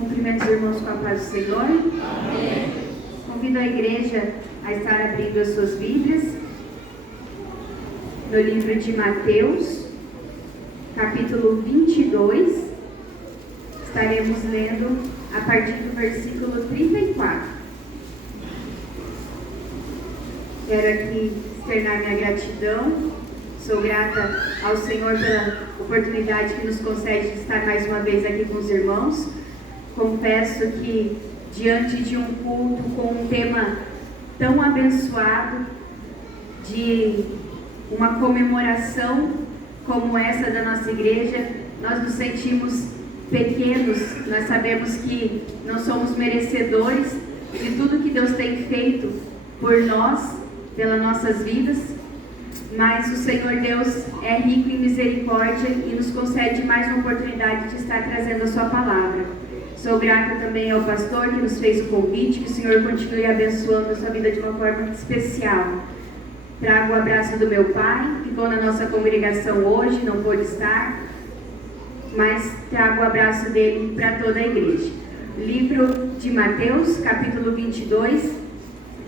Cumprimento os irmãos com a paz do Senhor. Amém. Convido a igreja a estar abrindo as suas Bíblias no livro de Mateus, capítulo 22. Estaremos lendo a partir do versículo 34. Quero aqui externar minha gratidão. Sou grata ao Senhor pela oportunidade que nos concede de estar mais uma vez aqui com os irmãos. Confesso que diante de um culto com um tema tão abençoado, de uma comemoração como essa da nossa igreja, nós nos sentimos pequenos. Nós sabemos que não somos merecedores de tudo que Deus tem feito por nós, pelas nossas vidas, mas o Senhor Deus é rico em misericórdia e nos concede mais uma oportunidade de estar trazendo a sua palavra. Sou grata também ao pastor que nos fez o convite, que o Senhor continue abençoando a sua vida de uma forma especial. Trago o abraço do meu pai, que ficou na nossa congregação hoje, não pôde estar, mas trago o abraço dele para toda a igreja. Livro de Mateus, capítulo 22,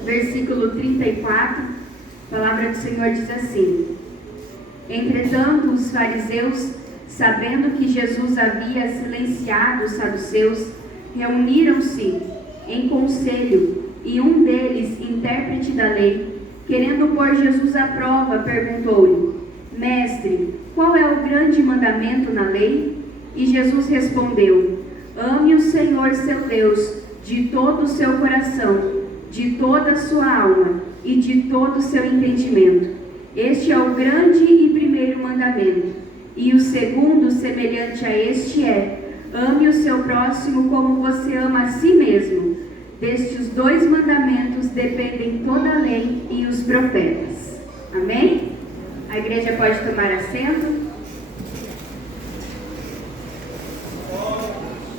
versículo 34, a palavra do Senhor diz assim: Entretanto, os fariseus, sabendo que Jesus havia silenciado os saduceus, reuniram-se em conselho, e um deles, intérprete da lei, querendo pôr Jesus à prova, perguntou-lhe: Mestre, qual é o grande mandamento na lei? E Jesus respondeu: Ame o Senhor seu Deus de todo o seu coração, de toda a sua alma e de todo o seu entendimento. Este é o grande e primeiro mandamento. E o segundo, semelhante a este, é: ame o seu próximo como você ama a si mesmo. Destes dois mandamentos dependem toda a lei e os profetas. Amém? A igreja pode tomar assento.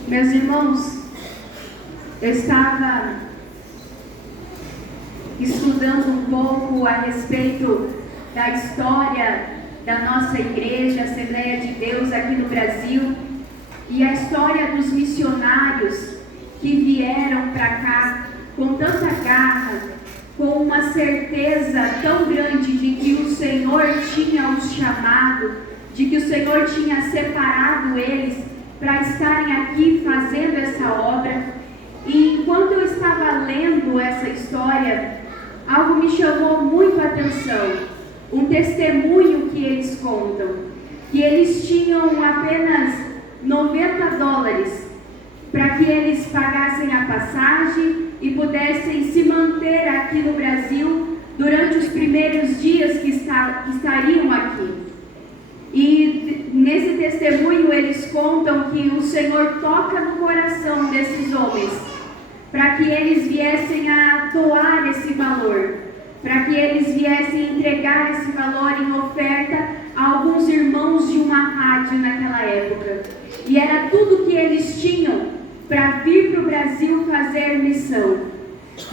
Meus irmãos, eu estava estudando um pouco a respeito da história da nossa igreja, Assembleia de Deus aqui no Brasil, e a história dos missionários que vieram para cá com tanta garra, com uma certeza tão grande de que o Senhor tinha os chamado, de que o Senhor tinha separado eles para estarem aqui fazendo essa obra. E enquanto eu estava lendo essa história, algo me chamou muito a atenção. Um testemunho que eles contam, que eles tinham apenas $90 para que eles pagassem a passagem e pudessem se manter aqui no Brasil durante os primeiros dias que estariam aqui. E nesse testemunho eles contam que o Senhor toca no coração desses homens para que eles viessem a doar esse valor, para que eles viessem entregar esse valor em oferta a alguns irmãos de uma rádio naquela época. E era tudo que eles tinham para vir para o Brasil fazer missão.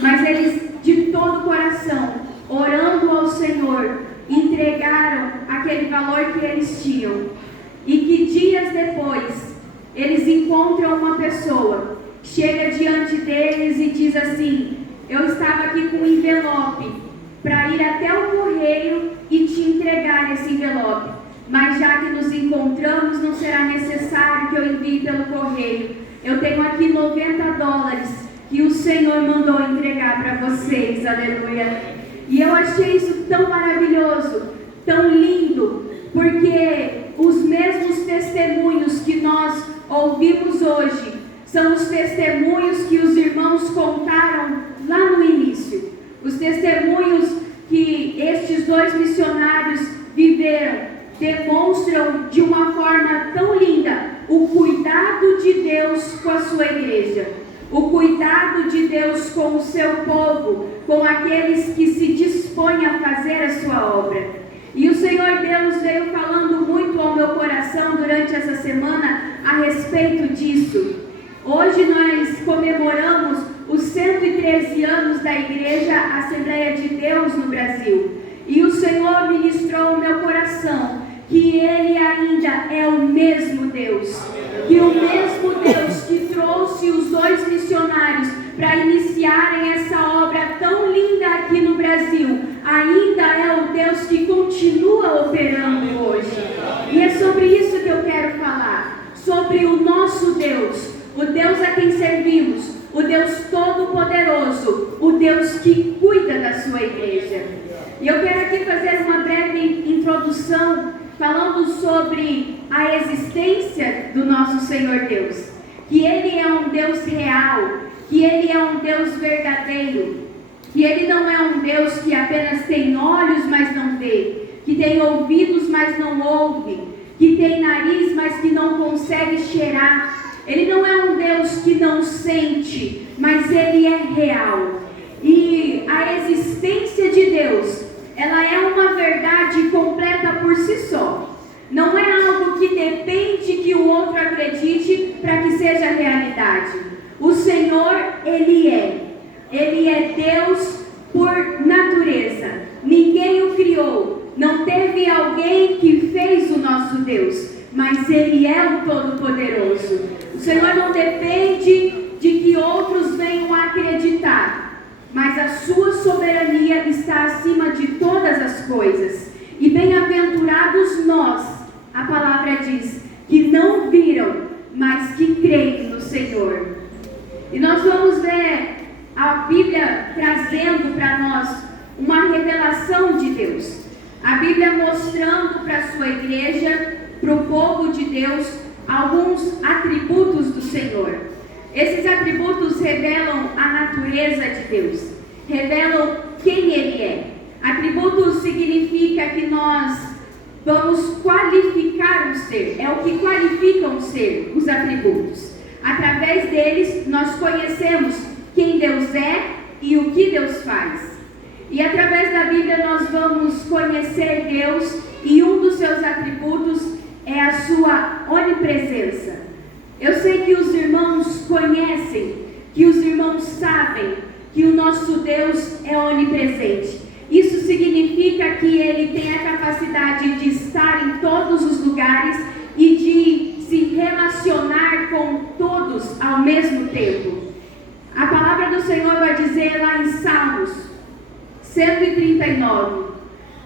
Mas eles, de todo o coração, orando ao Senhor, entregaram aquele valor que eles tinham. E que dias depois, eles encontram uma pessoa, chega diante deles e diz assim: eu estava aqui com um envelope para ir até o correio e te entregar esse envelope, mas já que nos encontramos, não será necessário que eu envie pelo correio. Eu tenho aqui $90 que o Senhor mandou entregar para vocês, aleluia. E eu achei isso tão maravilhoso, tão lindo, porque os mesmos testemunhos que nós ouvimos hoje são os testemunhos que os irmãos contaram lá no início. Os testemunhos que estes dois missionários viveram demonstram de uma forma tão linda o cuidado de Deus com a sua igreja, o cuidado de Deus com o seu povo, com aqueles que se dispõem a fazer a sua obra. E o Senhor Deus veio falando muito ao meu coração durante essa semana a respeito disso. Hoje nós comemoramos os 113 anos da Igreja Assembleia de Deus no Brasil. E o Senhor ministrou ao meu coração que Ele ainda é o mesmo Deus. Que o mesmo Deus que trouxe para iniciarem essa obra tão linda aqui no Brasil, ainda é o Deus que continua operando hoje. E é sobre isso que eu quero falar, sobre o nosso Deus, o Deus a quem servimos, o Deus Todo-Poderoso, o Deus que cuida da sua igreja. E eu quero aqui fazer uma breve introdução, falando sobre a existência do nosso Senhor Deus, que Ele é um Deus real, que Ele é um Deus verdadeiro, que Ele não é um Deus que apenas tem olhos, mas não vê, que tem ouvidos, mas não ouve, que tem nariz, mas que não consegue cheirar. Ele não é um Deus que não sente, mas Ele é real. E a existência de Deus, ela é uma verdade completa por si só. Não é algo que depende que o outro acredite para que seja realidade. O Senhor, Ele é Deus por natureza. Ninguém o criou. Não teve alguém que fez o nosso Deus, mas Ele é o Todo-Poderoso. O Senhor não depende de que outros venham a acreditar, mas a sua soberania está acima de todas as coisas. E bem-aventurados nós, a palavra diz, que não viram, mas que creem no Senhor. E nós vamos ver a Bíblia trazendo para nós uma revelação de Deus. A Bíblia mostrando para a sua igreja, para o povo de Deus, alguns atributos do Senhor. Esses atributos revelam a natureza de Deus, revelam quem Ele é. Atributos significa que nós vamos qualificar um ser, é o que qualifica um ser, os atributos. Através deles nós conhecemos quem Deus é e o que Deus faz. E através da Bíblia nós vamos conhecer Deus, e um dos seus atributos é a sua onipresença. Eu sei que os irmãos conhecem, que os irmãos sabem que o nosso Deus é onipresente. Isso significa que Ele tem a capacidade de estar em todos os lugares e de se relacionar com todos ao mesmo tempo. A palavra do Senhor vai dizer lá em Salmos 139: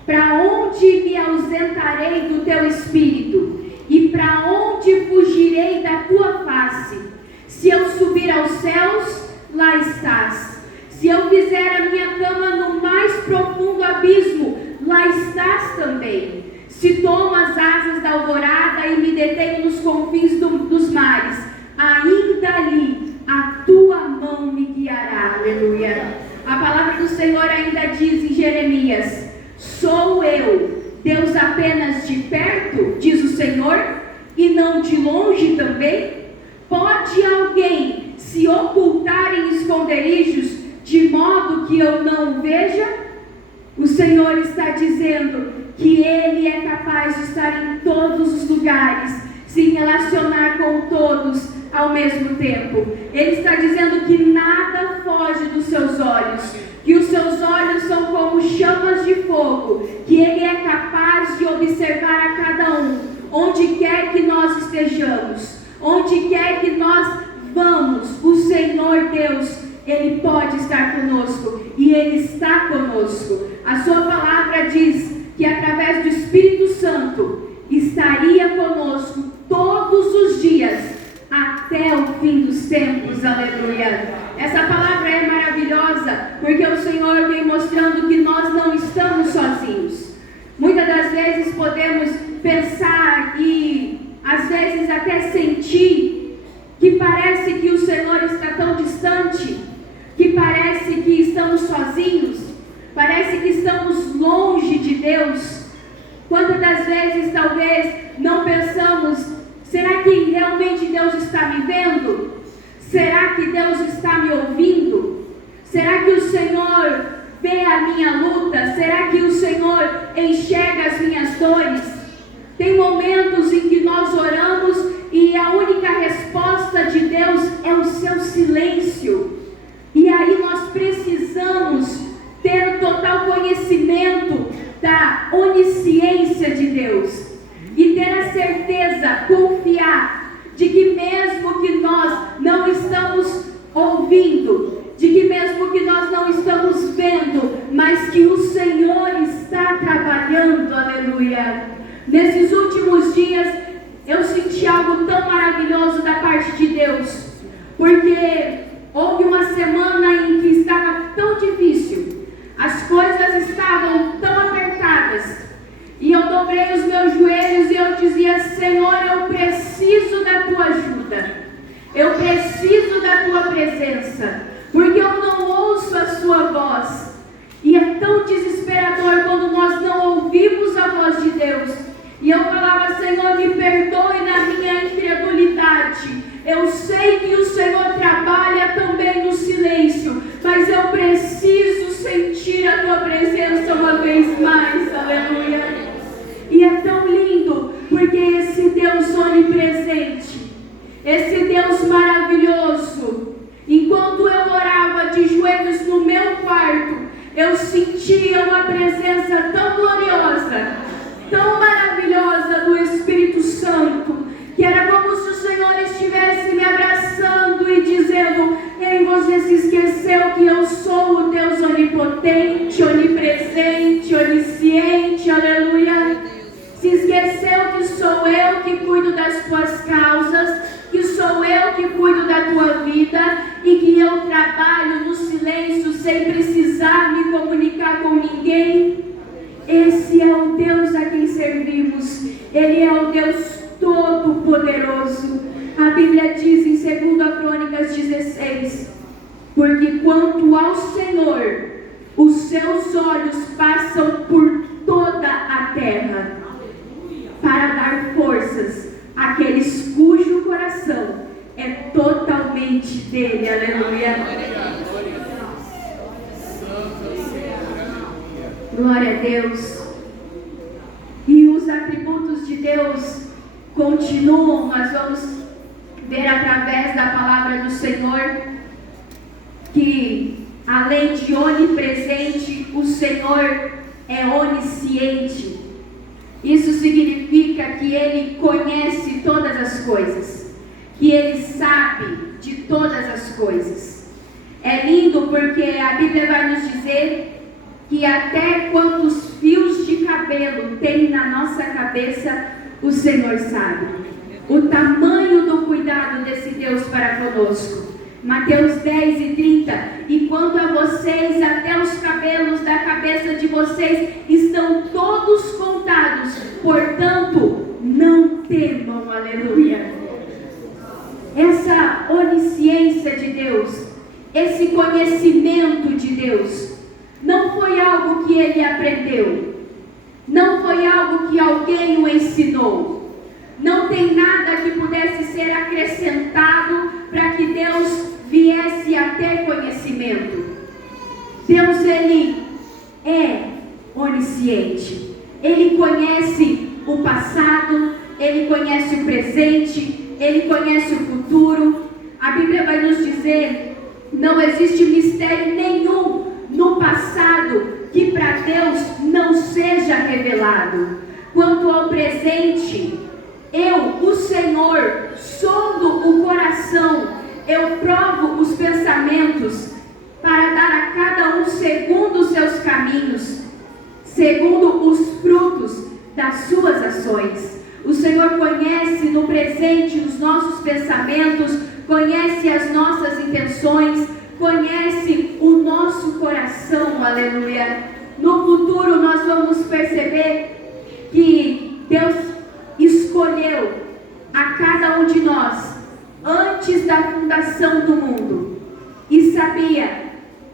para onde me ausentarei do teu espírito? E para onde fugirei da tua face? Se eu subir aos céus, lá estás. Se eu fizer a minha cama no mais profundo abismo, lá estás também. Se tomo as asas da alvorada e me detenho nos confins dos mares, ainda ali a tua mão me guiará. Aleluia. A palavra do Senhor ainda diz em Jeremias: sou eu, Deus apenas de perto, diz o Senhor, e não de longe também? Pode alguém se ocultar em esconderijos, de modo que eu não o veja? O Senhor está dizendo que Ele é capaz de estar em todos os lugares, se relacionar com todos ao mesmo tempo. Ele está dizendo que nada foge dos seus olhos, que os seus olhos são como chamas de fogo, que Ele é capaz de observar a cada um, onde quer que nós estejamos, onde quer que nós vamos. O Senhor Deus, Ele pode estar conosco, e Ele está conosco. A sua palavra diz que através do Espírito Santo estaria conosco todos os dias, até o fim dos tempos. Aleluia. Essa palavra é maravilhosa, porque o Senhor vem mostrando que nós não estamos sozinhos. Muitas das vezes podemos pensar e às vezes até sentir que parece que o Senhor está tão distante, que parece que estamos sozinhos, parece que estamos longe de Deus. Quantas das vezes talvez não pensamos: será que realmente Deus está me vendo? Será que Deus está me ouvindo? Será que o Senhor vê a minha luta? Será que o Senhor enxerga as minhas dores? Tem momentos em que nós oramos e a única resposta de Deus é o seu silêncio. E aí nós precisamos ter o total conhecimento da onisciência de Deus e ter a certeza, confiar de que mesmo que nós não estamos ouvindo, porque houve uma semana em que estava tão difícil, as coisas estavam tão apertadas, e eu dobrei os meus joelhos e eu dizia: Senhor, eu preciso da tua ajuda, eu preciso da tua presença, porque eu não ouço a sua voz. E é tão desesperador quando nós não ouvimos a voz de Deus. E eu falava: Senhor, me perdoe na minha incredulidade. Eu sei que o Senhor trabalha também no silêncio, mas eu preciso sentir a tua presença uma vez mais. Aleluia. E é tão lindo, porque esse Deus onipresente, esse Deus maravilhoso, enquanto eu orava de joelhos no meu quarto, eu sentia uma presença tão gloriosa, tão maravilhosa do Espírito Santo, que era como se o Senhor estivesse me abraçando e dizendo: ei, você se esqueceu que eu sou o Deus onipotente, onipresente, onisciente, aleluia. Se esqueceu que sou eu que cuido das tuas causas, que sou eu que cuido da tua vida e que eu trabalho no silêncio sem precisar me comunicar com ninguém. Esse é o Deus a quem servimos. Ele é o Deus Todo-Poderoso. A Bíblia diz em 2 Crônicas 16: porque quanto ao Senhor, os seus olhos passam por toda a terra, para dar forças àqueles cujo coração é totalmente dele. Aleluia. Glória a Deus. E os atributos de Deus continuam. Nós vamos ver através da palavra do Senhor que, além de onipresente, o Senhor é onisciente. Isso significa que Ele conhece todas as coisas, que Ele sabe de todas as coisas. É lindo porque a Bíblia vai nos dizer que até quantos fios de cabelo tem na nossa cabeça, o Senhor sabe. O tamanho do cuidado desse Deus para conosco. Mateus 10:30: e quanto a vocês, até os cabelos da cabeça de vocês estão todos contados, portanto, não temam. Aleluia. Essa onisciência de Deus, esse conhecimento de Deus, não foi algo que ele aprendeu, não foi algo que alguém o ensinou, não tem nada que pudesse ser acrescentado para que Deus viesse a ter conhecimento. Deus, Ele é onisciente, Ele conhece o passado, Ele conhece o presente, Ele conhece o futuro. A Bíblia vai nos dizer: não existe mistério nenhum no passado que para Deus não seja revelado. Quanto ao presente, eu, o Senhor, sondo o coração, eu provo os pensamentos para dar a cada um segundo os seus caminhos, segundo os frutos das suas ações. O Senhor conhece no presente os nossos pensamentos, conhece as nossas intenções, conhece o nosso coração. Aleluia. No futuro nós vamos perceber que Deus escolheu a cada um de nós antes da fundação do mundo e sabia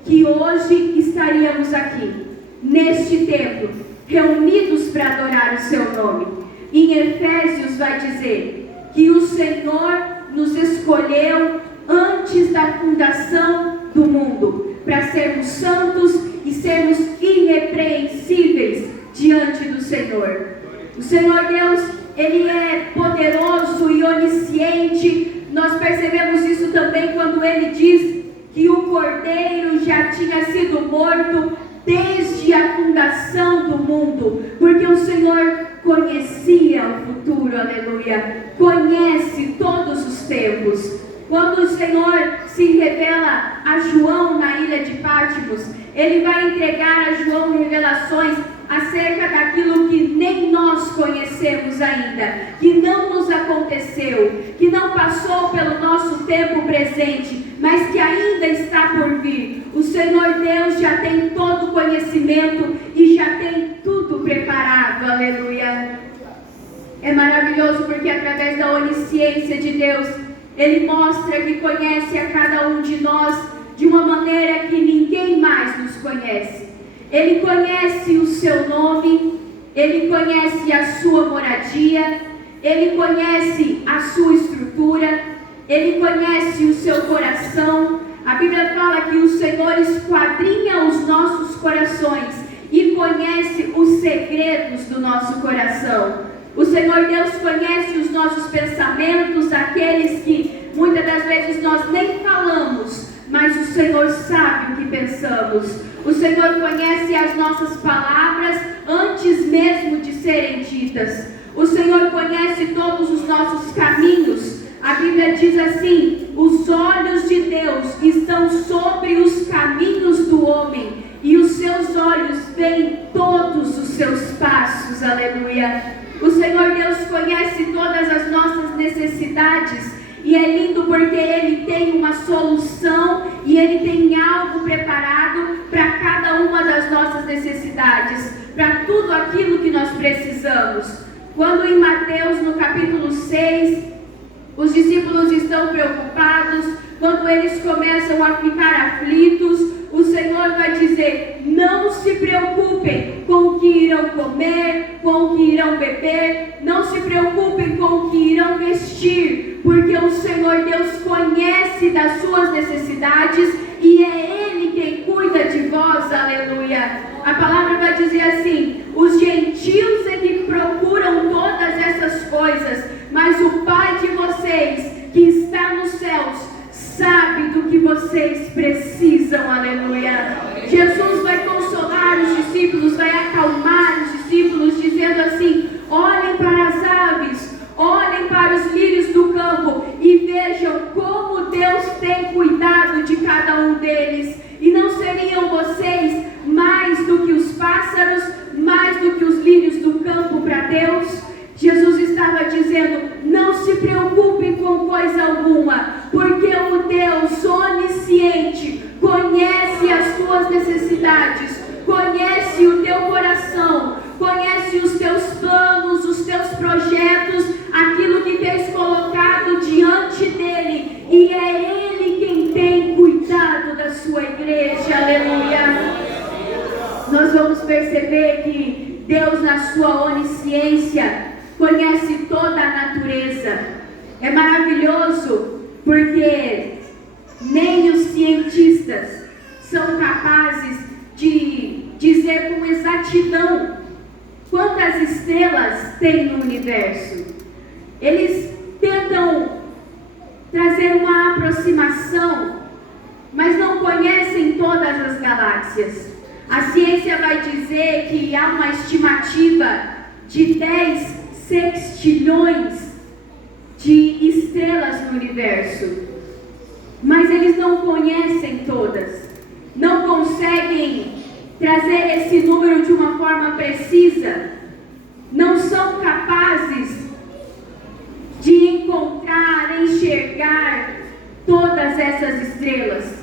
que hoje estaríamos aqui neste templo reunidos para adorar o seu nome. Em Efésios vai dizer que o Senhor nos escolheu antes da fundação do mundo para sermos santos e sermos irrepreensíveis diante do Senhor. O Senhor Deus, Ele é poderoso e onisciente. Nós percebemos isso também quando Ele diz que o Cordeiro já tinha sido morto desde a fundação do mundo, porque o Senhor conhecia o futuro. Aleluia. Conhece todos os tempos. Quando o Senhor se revela a João na ilha de Patmos, Ele vai entregar a João revelações acerca daquilo que nem nós conhecemos ainda, que não nos aconteceu, que não passou pelo nosso tempo presente, mas que ainda está por vir. O Senhor Deus já tem todo o conhecimento e já tem tudo preparado, aleluia. É maravilhoso porque através da onisciência de Deus, Ele mostra que conhece a cada um de nós de uma maneira que ninguém mais nos conhece. Ele conhece o seu nome, Ele conhece a sua moradia, Ele conhece a sua estrutura, Ele conhece o seu coração. A Bíblia fala que o Senhor esquadrinha os nossos corações e conhece os segredos do nosso coração. O Senhor Deus conhece os nossos pensamentos, aqueles que muitas das vezes nós nem falamos, mas o Senhor sabe o que pensamos. O Senhor conhece as nossas palavras antes mesmo de serem ditas. O Senhor conhece todos os nossos caminhos. A Bíblia diz assim: os olhos de Deus estão sobre os caminhos do homem, e os seus olhos veem todos os seus passos, aleluia. O Senhor Deus conhece todas as nossas necessidades, e é lindo porque Ele tem uma solução e Ele tem algo preparado para cada uma das nossas necessidades, para tudo aquilo que nós precisamos. Quando em Mateus, no capítulo 6, os discípulos estão preocupados, quando eles começam a ficar aflitos, o Senhor vai dizer: não se preocupem com o que irão comer, com o que irão beber, não se preocupem com o que irão vestir, porque o Senhor Deus conhece das suas necessidades e é Ele quem cuida de vós, aleluia. A palavra vai dizer assim: os gentios é que procuram todas essas coisas, mas o Pai de vocês que está nos céus sabe do que vocês precisam, aleluia. Jesus vai consolar os discípulos, vai acalmar os discípulos, dizendo assim: olhem para as aves, olhem para os lírios do campo e vejam como Deus tem cuidado de cada um deles. E não seriam vocês mais do que os pássaros, mais do que os lírios do campo para Deus? Jesus estava dizendo: não se preocupem com coisa alguma, porque o Deus onisciente conhece as tuas necessidades, conhece o teu coração, conhece os teus planos, os teus projetos, aquilo que tens colocado diante dele, e é Ele quem tem cuidado da sua igreja, aleluia. Nós vamos perceber que Deus, na sua onisciência, conhece toda a natureza. É maravilhoso porque nem os cientistas são capazes de dizer com exatidão quantas estrelas tem no universo. Eles tentam trazer uma aproximação, mas não conhecem todas as galáxias. A ciência vai dizer que há uma estimativa de 10 sextilhões de estrelas no universo, mas eles não conhecem todas, não conseguem trazer esse número de uma forma precisa, não são capazes de encontrar, enxergar todas essas estrelas.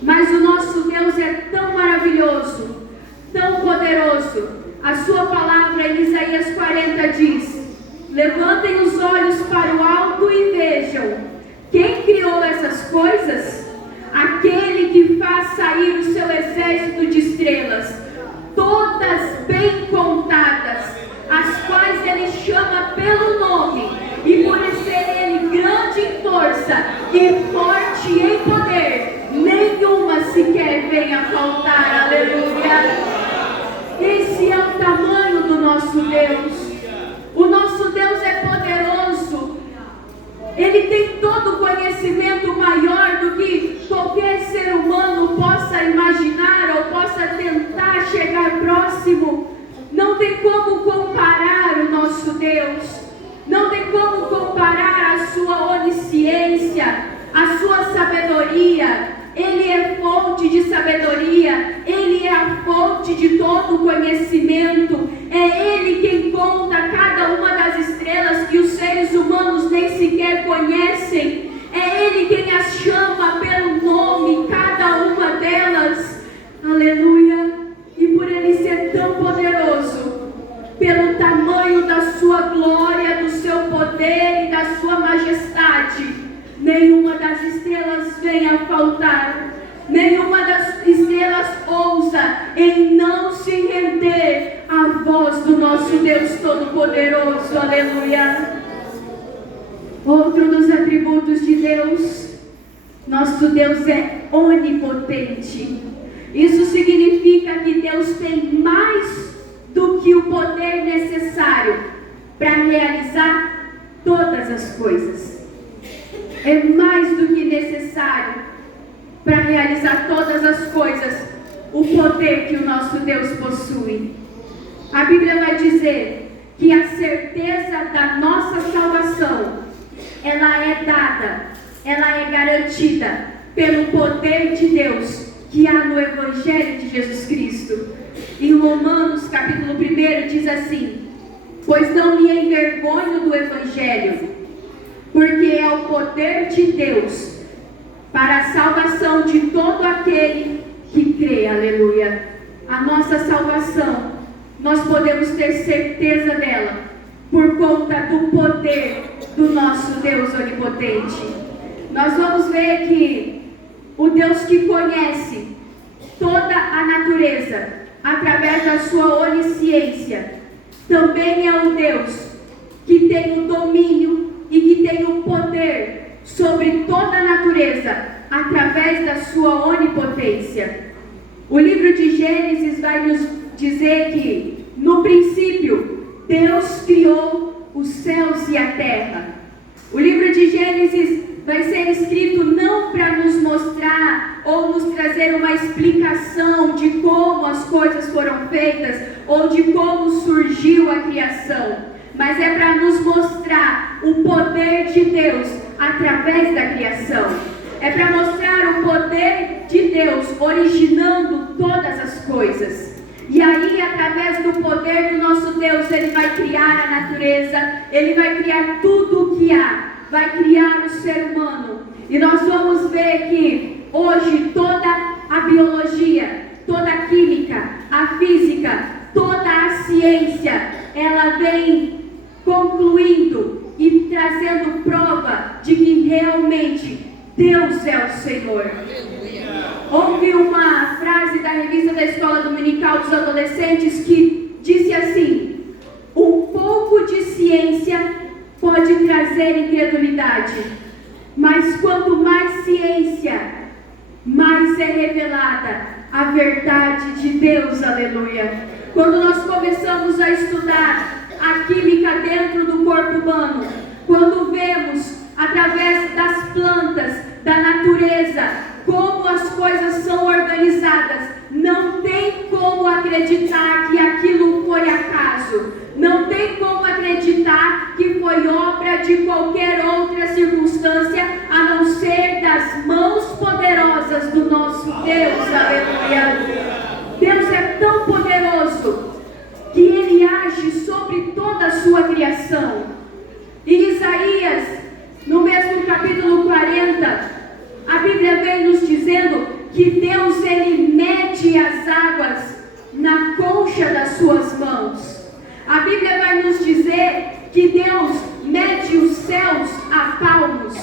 Mas o nosso Deus é tão maravilhoso, tão poderoso. A sua palavra em Isaías 40 diz: levantem os olhos para o alto e vejam, quem criou essas coisas? Aquele que faz sair o seu exército de estrelas, todas bem contadas, as quais ele chama pelo nome, e por ser ele grande em força e forte em poder, nenhuma sequer venha faltar, aleluia. Esse é o tamanho do nosso Deus. O nosso Deus é poderoso. Ele tem todo o conhecimento maior do que qualquer ser humano possa imaginar ou possa tentar chegar próximo. Não tem como comparar o nosso Deus. Não tem como comparar a sua onisciência, a sua sabedoria. Ele é fonte de sabedoria, Ele é a fonte de todo o conhecimento. altar. Nenhuma das estrelas ousa em não se render à voz do nosso Deus Todo-Poderoso. Aleluia. Outro dos atributos de Deus, nosso Deus é onipotente. Isso significa que Deus tem mais do que o poder necessário para realizar todas as coisas. É mais do que necessário para realizar todas as coisas o poder que o nosso Deus possui. A Bíblia vai dizer que a certeza da nossa salvação, ela é dada, ela é garantida pelo poder de Deus que há no Evangelho de Jesus Cristo. Em Romanos capítulo 1 diz assim: pois não me envergonho do Evangelho, porque é o poder de Deus para a salvação de todo aquele que crê. Aleluia. A nossa salvação, nós podemos ter certeza dela por conta do poder do nosso Deus onipotente. Nós vamos ver que o Deus que conhece toda a natureza através da sua onisciência, também é o Deus que tem o domínio e que tem o poder sobre toda a natureza através da sua onipotência. O livro de Gênesis vai nos dizer que no princípio Deus criou os céus e a terra. O livro de Gênesis vai ser escrito não para nos mostrar ou nos trazer uma explicação de como as coisas foram feitas ou de como surgiu a criação, mas é para nos mostrar o poder de Deus através da criação. É para mostrar o poder de Deus originando todas as coisas. E aí, através do poder do nosso Deus, Ele vai criar a natureza, Ele vai criar tudo o que há, vai criar o ser humano. E nós vamos ver que hoje toda a biologia, toda a química, a física, toda a ciência, ela vem concluindo e trazendo prova de que realmente Deus é o Senhor. Houve uma frase da revista da Escola Dominical dos Adolescentes que disse assim: um pouco de ciência pode trazer incredulidade, mas quanto mais ciência, mais é revelada a verdade de Deus. Aleluia. Quando nós começamos a estudar a química dentro do corpo humano, quando vemos através das plantas, da natureza, como as coisas são organizadas, não tem como acreditar que aquilo foi acaso, não tem como acreditar que foi obra de qualquer outra circunstância, a não ser das mãos poderosas do nosso Deus. Aleluia. Deus é tão poderoso que Ele age sobre toda a sua criação. Em Isaías, no mesmo capítulo 40, a Bíblia vem nos dizendo que Deus, Ele mede as águas na concha das suas mãos. A Bíblia vai nos dizer que Deus mede os céus a palmos.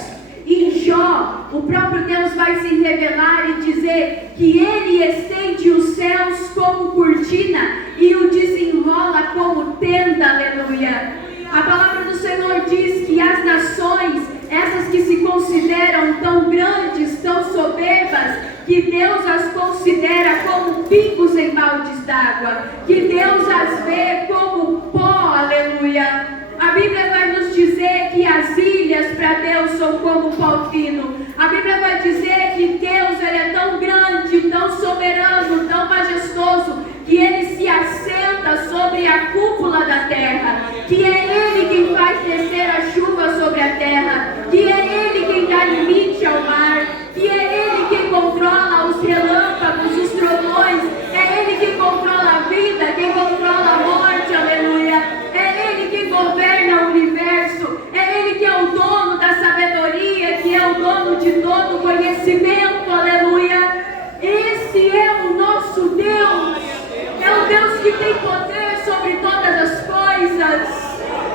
Em Jó, o próprio Deus vai se revelar e dizer que Ele estende os céus como cortina e o desenrola como tenda. Aleluia. A palavra do Senhor diz que as nações, essas que se consideram tão grandes, tão soberbas, que Deus as considera como pingos em baldes d'água, que Deus as vê como pó. Aleluia. A Bíblia vai nos dizer que as ilhas para Deus são como pó fino. A Bíblia vai dizer que Deus, Ele é tão grande, tão soberano, tão majestoso, que Ele se assenta sobre a cúpula da terra, que é Ele quem faz descer a chuva sobre a terra, que é Ele quem dá limite ao mar, que é Ele quem controla os relâmpagos, os trovões, é Ele quem controla a vida, quem controla a morte. Aleluia. É Ele quem governa o universo, é Ele que é o dono da sabedoria, que é o dono de todo conhecimento. Aleluia. Esse é o nosso Deus. É o Deus que tem poder sobre todas as coisas.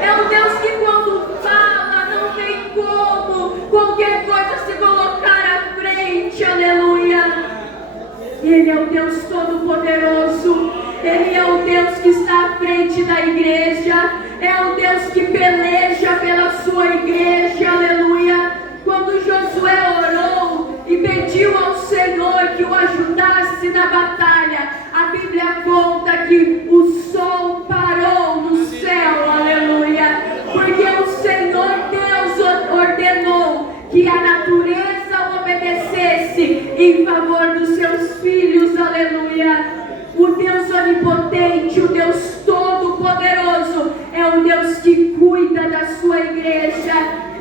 É o Deus que quando fala não tem como qualquer coisa se colocar à frente. Aleluia. Deus Todo-Poderoso. Ele é o Deus que está à frente da igreja. É o Deus que peleja pela sua igreja. Aleluia. Quando Josué orou e pediu ao Senhor que o ajudasse na batalha, a Bíblia conta que o sol parou no céu. Aleluia. Porque o Senhor Deus ordenou que a natureza obedecesse em favor dos seus filhos. Aleluia. O Deus onipotente, o Deus todo-poderoso, é o Deus que cuida da sua igreja.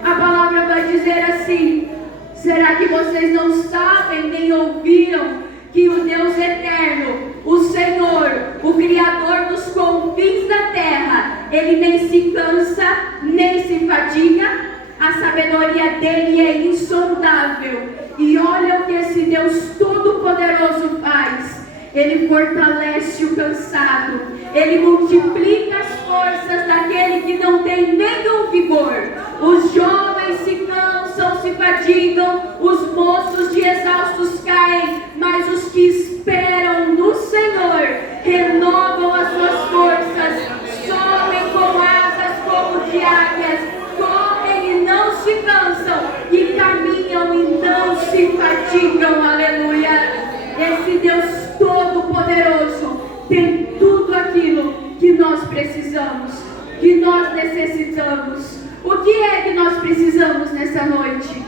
A palavra vai dizer assim: será que vocês não sabem nem ouviram que o Deus eterno, o Senhor, o Criador dos confins da terra, Ele nem se cansa, nem se fadiga? A sabedoria dele é insondável. E olha o que esse Deus todo-poderoso faz. Ele fortalece o cansado. Ele multiplica as forças daquele que não tem nenhum vigor. Os jovens se cansam, se fadigam, os moços de exaustos caem, mas os que esperam no Senhor renovam as suas forças, sobem com asas como de águias, correm e não se cansam, e caminham e não se fatigam. Aleluia. Esse Deus Todo-Poderoso tem tudo aquilo que nós precisamos, que nós necessitamos. O que é que nós precisamos nessa noite?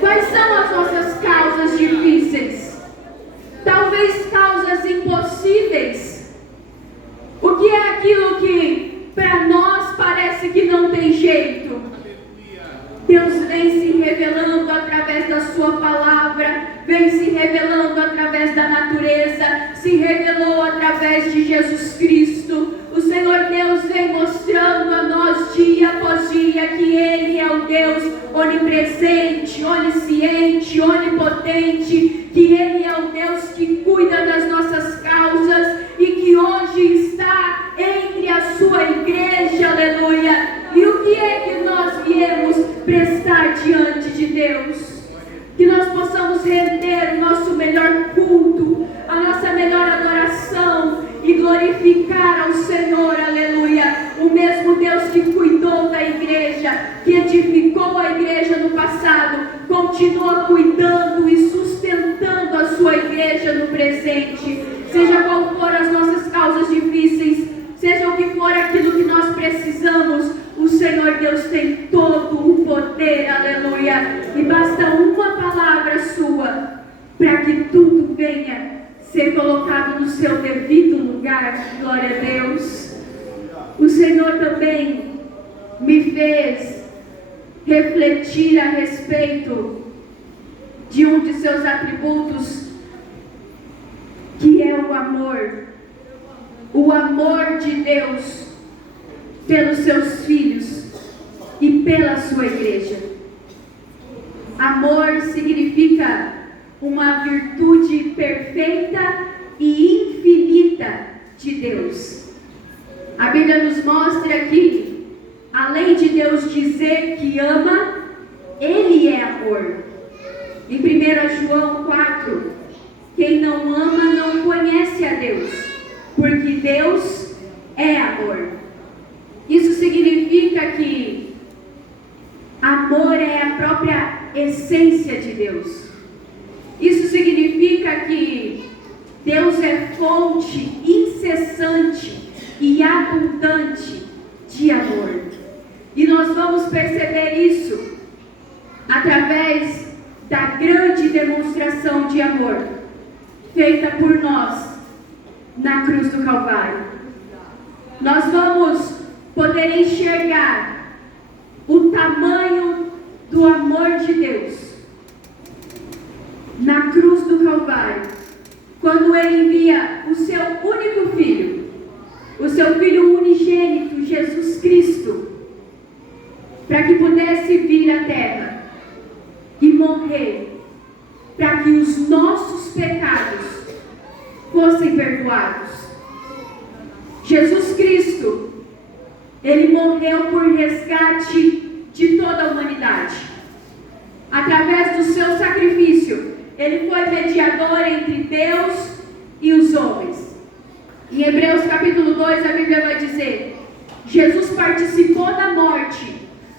Quais são as nossas causas difíceis? Talvez causas impossíveis. O que é aquilo que para nós parece que não tem jeito? Deus vem se revelando através da sua palavra, vem se revelando através da natureza, se revelou através de Jesus Cristo. O Senhor Deus vem mostrando a nós dia após dia que Ele é o Deus onipresente, onisciente, onipotente, que Ele é o Deus que cuida das nossas causas e que hoje está entre a sua igreja. Aleluia. E o que é que nós viemos prestar diante de Deus? Que nós possamos render o nosso melhor culto, a nossa melhor adoração e glorificar ao Senhor. Aleluia. O mesmo Deus que cuidou da igreja, que edificou a igreja no passado, continua cuidando e sustentando a sua igreja no presente. Seja qual for as nossas causas difíceis, seja o que for aquilo que nós precisamos, o Senhor Deus tem todo o poder. Aleluia. E basta uma palavra sua para que tudo venha ser colocado no seu devido lugar. Glória a Deus. O Senhor também me fez refletir a respeito de um de seus atributos, que é o amor. O amor de Deus pelos seus filhos e pela sua igreja. Amor significa uma virtude perfeita e infinita de Deus. A Bíblia nos mostra que, além de Deus dizer que ama, Ele é amor. Em 1 João 4, quem não ama não conhece a Deus, porque Deus é amor. Isso significa que amor é a própria essência de Deus. Isso significa que Deus é fonte incessante e abundante de amor. E nós vamos perceber isso através da grande demonstração de amor feita por nós na cruz do Calvário. Nós vamos poder enxergar o tamanho do amor de Deus na cruz do Calvário, quando Ele envia o seu único filho, o seu filho unigênito, Jesus Cristo, para que pudesse vir à terra e morrer, para que os nossos pecados fossem perdoados. Jesus Cristo, Ele morreu por resgate de toda a humanidade. Através do seu sacrifício, Ele foi mediador entre Deus e os homens. Em Hebreus capítulo 2, a Bíblia vai dizer: Jesus participou da morte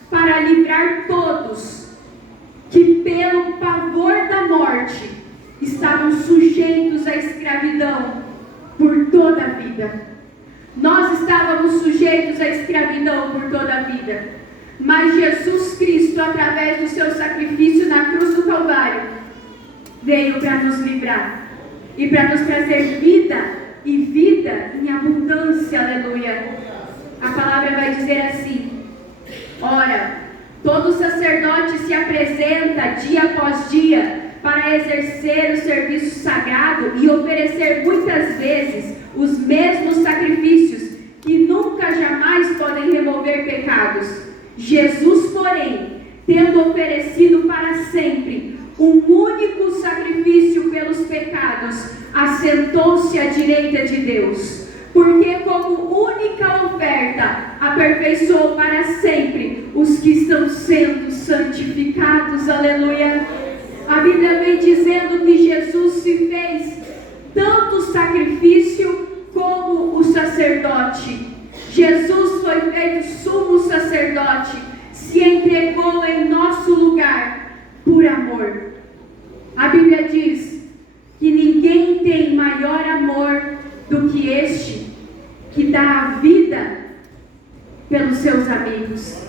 para livrar todos que pelo pavor da morte estavam sujeitos à escravidão por toda a vida. Nós estávamos sujeitos à escravidão por toda a vida, mas Jesus Cristo, através do seu sacrifício na cruz do Calvário, veio para nos livrar e para nos trazer vida, e vida em abundância, aleluia. A palavra vai dizer assim: ora, todo sacerdote se apresenta dia após dia para exercer o serviço sagrado e oferecer muitas vezes os mesmos sacrifícios que nunca jamais podem remover pecados. Jesus, porém, tendo oferecido para sempre um único sacrifício pelos pecados, assentou-se à direita de Deus, porque como única oferta aperfeiçoou para sempre os que estão sendo santificados, aleluia. A Bíblia vem dizendo que Jesus se fez tanto sacrifício como o sacerdote. Jesus foi feito sumo sacerdote, se entregou em nosso lugar por amor. A Bíblia diz que ninguém tem maior amor do que este, que dá a vida pelos seus amigos.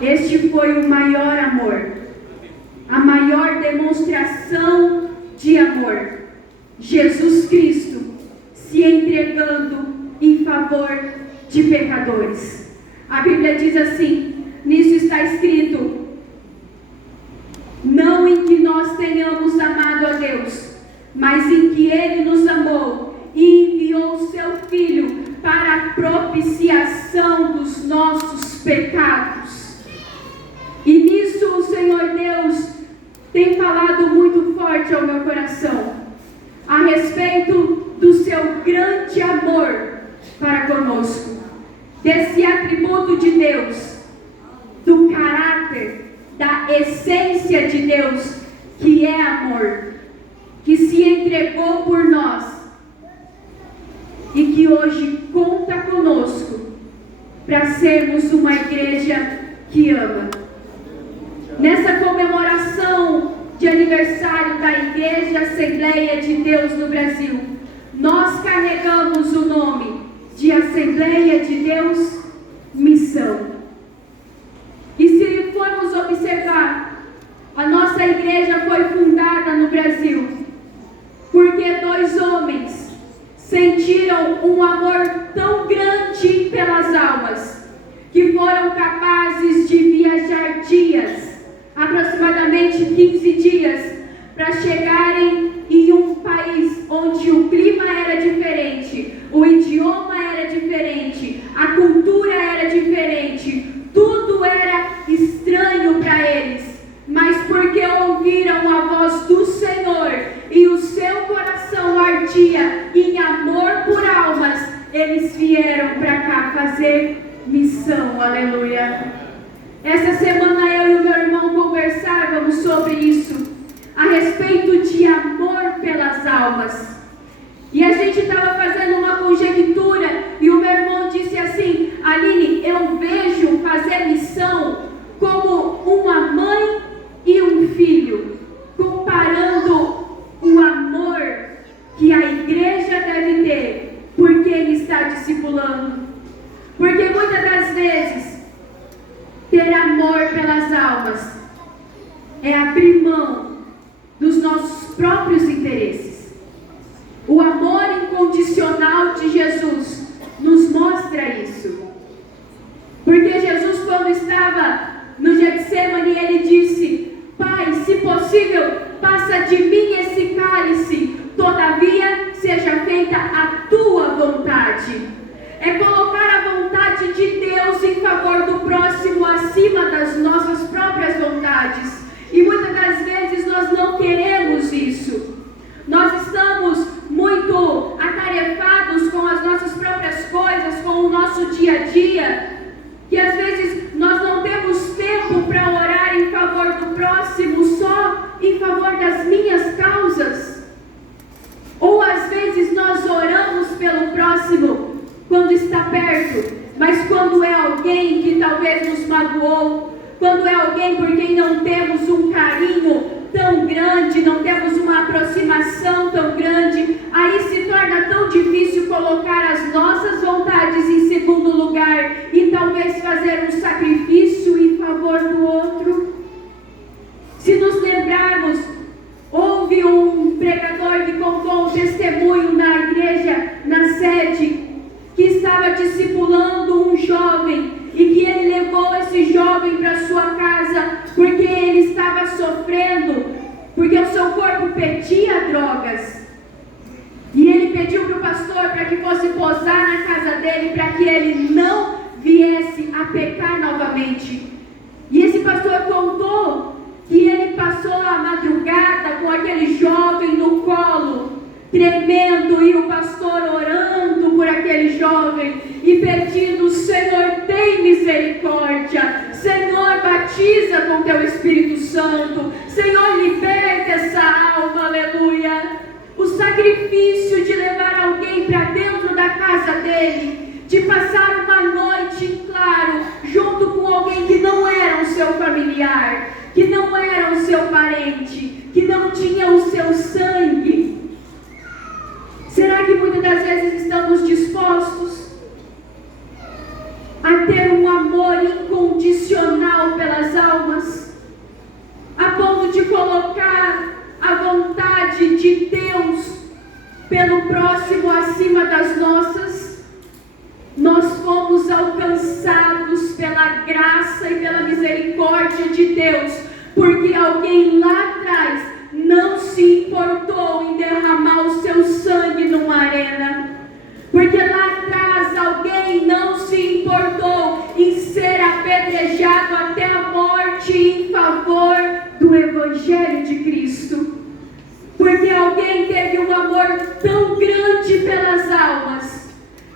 Este foi o maior amor, a maior demonstração de amor. Jesus Cristo se entregando em favor de pecadores. A Bíblia diz assim, nisso está escrito: não em que nós tenhamos amado a Deus, mas em que Ele nos amou e enviou o seu Filho para a propiciação dos nossos pecados. E nisso o Senhor Deus tem falado muito forte ao meu coração, a respeito do seu grande amor para conosco, desse atributo de Deus, do caráter, da essência de Deus, que é amor, que se entregou por nós e que hoje conta conosco para sermos uma igreja que ama. Nessa comemoração de aniversário da Igreja Assembleia de Deus no Brasil, nós carregamos o nome de Assembleia de Deus Missão. E se formos observar, a nossa igreja foi fundada no Brasil porque dois homens sentiram um amor tão grande pelas almas que foram capazes de viajar dias, aproximadamente 15 dias, para chegarem em um país onde o clima era diferente, o idioma era diferente, a cultura era diferente, tudo era estranho para eles, mas porque ouviram a voz do Senhor e o seu coração ardia em amor por almas, eles vieram para cá fazer missão, aleluia. Essa semana eu e o meu irmão conversávamos sobre isso, a respeito de amor pelas almas. E a gente estava fazendo uma conjectura e o meu irmão disse assim: Aline, eu vejo fazer missão como uma mãe e um filho, comparando o amor que a igreja deve ter, porque ele está discipulando. Porque muitas das vezes, ter amor pelas almas é abrir mão dos nossos próprios interesses. O amor incondicional de Jesus nos mostra isso. Porque Jesus, quando estava no Getsemane, ele disse: Pai, se possível, passa de mim esse cálice, todavia seja feita a tua vontade. É colocar a vontade de Deus em favor do próximo acima das nossas próprias vontades. E muitas das vezes nós não queremos isso. Nós estamos muito atarefados com as nossas próprias coisas, com o nosso dia a dia, que às vezes nós não temos tempo para orar em favor do próximo, só em favor das minhas causas? Ou às vezes nós oramos pelo próximo quando está perto, mas quando é alguém que talvez nos magoou, quando é alguém por quem não temos um carinho tão grande, não temos uma aproximação tão grande, aí se torna tão difícil colocar as nossas vontades em segundo lugar e talvez fazer um sacrifício em favor do outro. Se nos lembrarmos, houve um pregador que contou um testemunho na igreja, na sede, que estava discipulando um jovem e que ele levou esse jovem para sua casa porque ele estava sofrendo, porque o seu corpo pedia drogas. E ele pediu para o pastor para que fosse posar na casa dele para que ele não viesse a pecar novamente. E esse pastor contou que ele passou a madrugada com aquele jovem no colo, tremendo, e o pastor orando por aquele jovem e pedindo: Senhor, tem misericórdia, Senhor, batiza com teu Espírito Santo, Senhor, liberta essa alma, aleluia. O sacrifício de levar alguém para dentro da casa dele, de passar uma noite, claro, junto com alguém que não era o seu familiar, que não era o seu parente, que não tinha o seu sangue. Será que muitas das vezes estamos dispostos a ter um amor incondicional pelas almas, a ponto de colocar a vontade de Deus pelo próximo acima das nossas? Nós fomos alcançados pela graça e pela misericórdia de Deus, porque alguém lá atrás não se importou em derramar o seu sangue numa arena, porque lá atrás alguém não se importou em ser apedrejado até a morte em favor do Evangelho de Cristo, porque alguém teve um amor tão grande pelas almas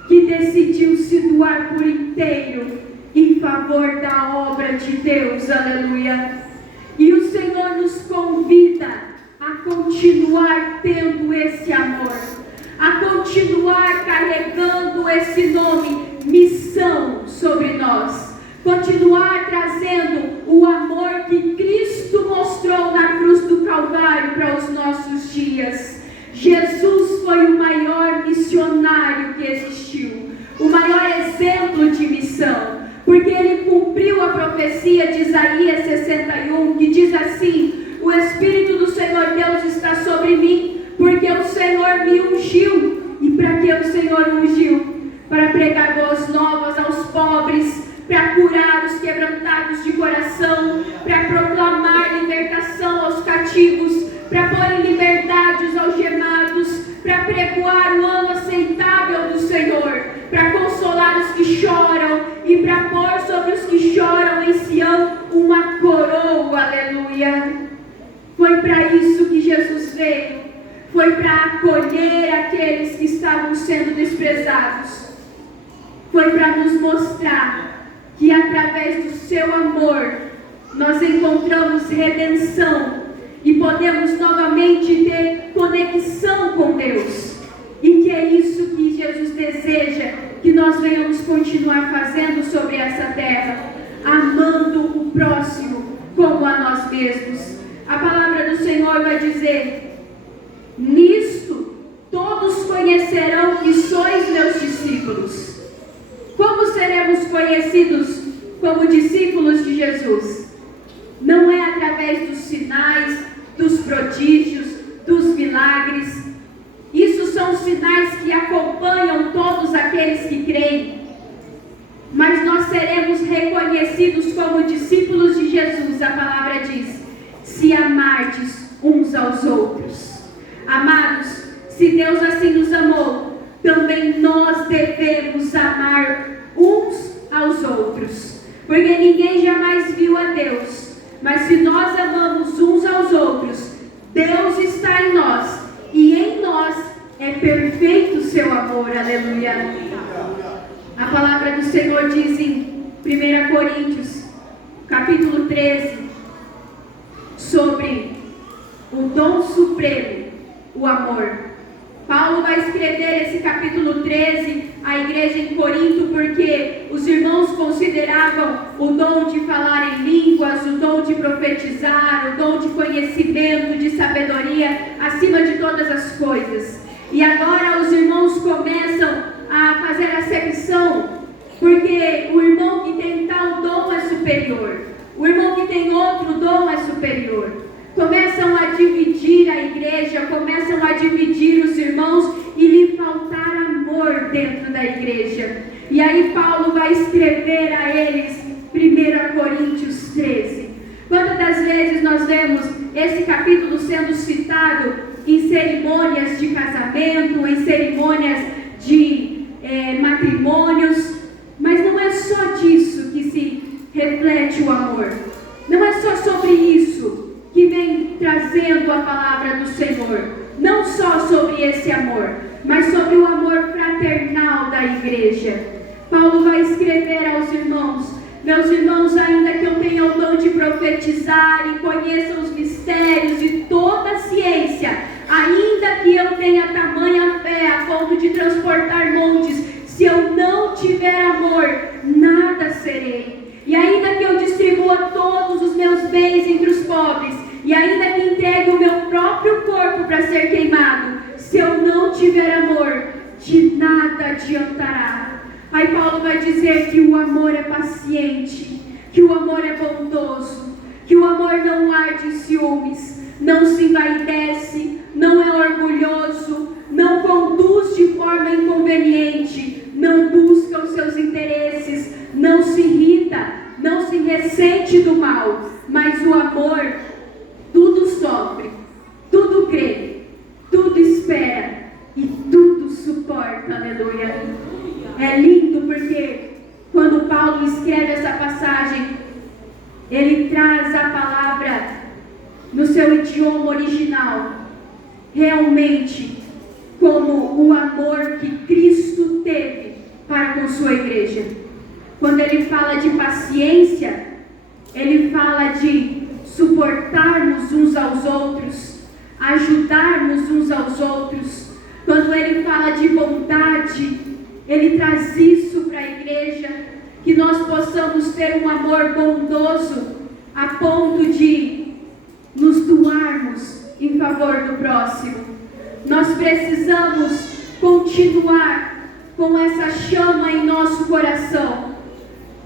que decidiu se doar por inteiro em favor da obra de Deus, aleluia. E o Senhor nos convida a continuar tendo esse amor, a continuar carregando esse nome, missão, sobre nós, continuar trazendo o amor que Cristo mostrou na cruz do Calvário para os nossos dias. Jesus foi o maior missionário que existiu, o maior exemplo de missão, porque ele cumpriu a profecia de Isaías 61, que diz assim: o Espírito do Senhor Deus está sobre mim, porque o Senhor me ungiu. E para que o Senhor ungiu? Para pregar boas novas aos pobres, para curar os quebrantados de coração, para proclamar libertação aos cativos, para pôr em liberdade os algemados, para pregoar o ano aceitável do Senhor, para consolar os que choram e para pôr sobre os que choram em Sião uma coroa, aleluia. Foi para isso que Jesus veio, foi para acolher aqueles que estavam sendo desprezados, foi para nos mostrar que através do seu amor nós encontramos redenção e podemos novamente ter conexão com Deus, e que é isso que Jesus deseja que nós venhamos continuar fazendo sobre essa terra, amando o próximo como a nós mesmos. A palavra do Senhor vai dizer: nisto todos conhecerão que sois meus discípulos. Como seremos conhecidos como discípulos de Jesus? Não é através dos sinais, dos prodígios, dos milagres. Isso são sinais que acompanham todos aqueles que creem. Mas nós seremos reconhecidos como discípulos de Jesus. A palavra diz: se amardes uns aos outros. Amados, se Deus assim nos amou, também nós devemos amar uns aos outros, porque ninguém jamais viu a Deus. Mas se nós amamos uns aos outros, Deus está em nós, e em nós é perfeito o seu amor, aleluia. A palavra do Senhor diz em 1 Coríntios, capítulo 13, sobre o dom supremo, o amor. Paulo vai escrever esse capítulo 13 à igreja em Corinto, porque os irmãos consideravam o dom de falar em línguas, o dom de profetizar, o dom de conhecimento, de sabedoria, acima de todas as coisas. E agora os irmãos começam a fazer acepção, porque o irmão que tem tal dom é superior, o irmão que tem outro dom é superior. Começam a dividir a igreja, começam a dividir os irmãos e lhe faltar amor dentro da igreja. E aí Paulo vai escrever a eles 1 Coríntios 13. Quantas das vezes nós vemos esse capítulo sendo citado em cerimônias de casamento, em cerimônias de matrimônios, mas não é só disso que se reflete o amor. Não é só sobre isso que vem trazendo a palavra do Senhor, não só sobre esse amor, mas sobre o amor fraternal da igreja. Paulo vai escrever aos irmãos: meus irmãos, ainda que eu tenha o dom de profetizar e conheça os mistérios e toda a ciência, ainda que eu tenha tamanha fé a ponto de transportar montes, se eu não tiver amor, nada serei. E ainda que eu distribua todos os meus bens entre os pobres, e ainda que entregue o meu próprio corpo para ser queimado, se eu não tiver amor, de nada adiantará. Aí Paulo vai dizer que o amor é paciente, que o amor é bondoso, que o amor não arde em ciúmes, não se envaidece, não é orgulhoso, não conduz de forma inconveniente, não busca os seus interesses, não se irrita, não se ressente do mal, mas o amor tudo sofre, tudo crê, tudo espera e tudo suporta. Aleluia. É lindo porque quando Paulo escreve essa passagem, ele traz a palavra no seu idioma original, realmente como o amor que Cristo teve para com sua igreja. Quando ele fala de paciência, ele fala de suportarmos uns aos outros, ajudarmos uns aos outros. Quando ele fala de bondade, ele traz isso para a igreja, que nós possamos ter um amor bondoso a ponto de nos doarmos em favor do próximo. Nós precisamos continuar com essa chama em nosso coração,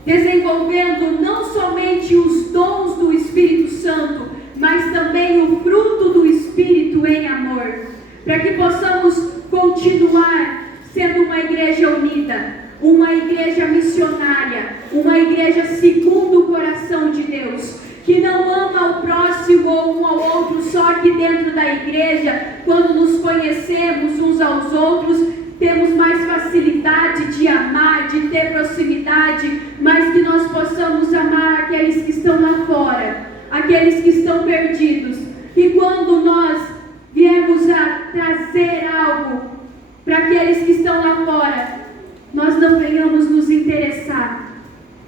desenvolvendo não somente os dons do Espírito Santo, mas também o fruto do Espírito em amor, para que possamos continuar sendo uma igreja unida, uma igreja missionária, uma igreja segundo o coração de Deus, que não ama o próximo ou um ao outro só aqui dentro da igreja. Quando nos conhecemos uns aos outros, temos mais facilidade de amar, de ter proximidade, mas que nós possamos amar aqueles que estão lá fora, aqueles que estão perdidos. E quando nós viemos a trazer algo para aqueles que estão lá fora, nós não venhamos nos interessar,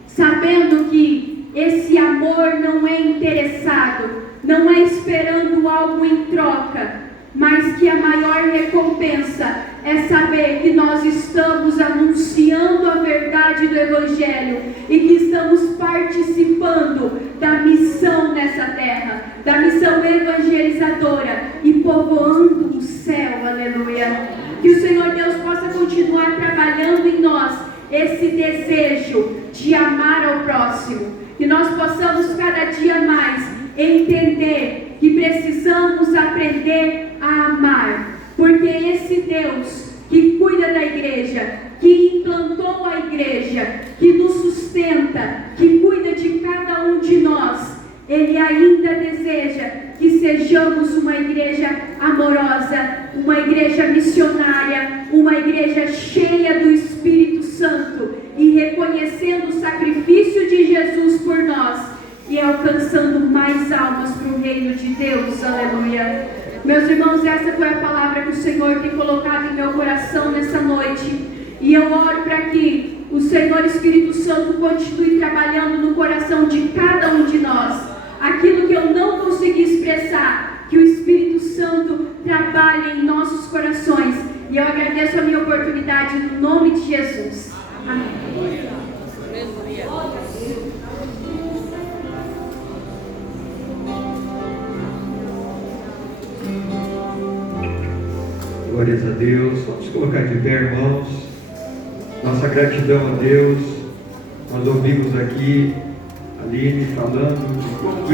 sabendo que esse amor não é interessado, não é esperando algo em troca, mas que a maior recompensa é saber que nós estamos anunciando a verdade do Evangelho e que estamos participando da missão nessa terra, da missão evangelizadora e povoando o céu. Aleluia. Que o Senhor Deus possa continuar trabalhando em nós esse desejo de amar ao próximo, que nós possamos cada dia mais entender que precisamos aprender a amar, porque esse Deus que cuida da igreja, que implantou a igreja, que nos sustenta, que cuida de cada um de nós, Ele ainda deseja que sejamos uma igreja amorosa, uma igreja missionária, uma igreja cheia do Espírito Santo e reconhecendo o sacrifício de Jesus por nós e alcançando mais almas para o reino de Deus. Aleluia. Meus irmãos, essa foi a palavra que o Senhor tem colocado em meu coração nessa noite. E eu oro para que o Senhor Espírito Santo continue trabalhando no coração de cada um de nós. Aquilo que eu não consegui expressar, que o Espírito Santo trabalhe em nossos corações. E eu agradeço a minha oportunidade no nome de Jesus. Amém. Glórias a Deus. Vamos colocar de pé, irmãos. Nossa gratidão a Deus. Nós ouvimos aqui a Aline falando de como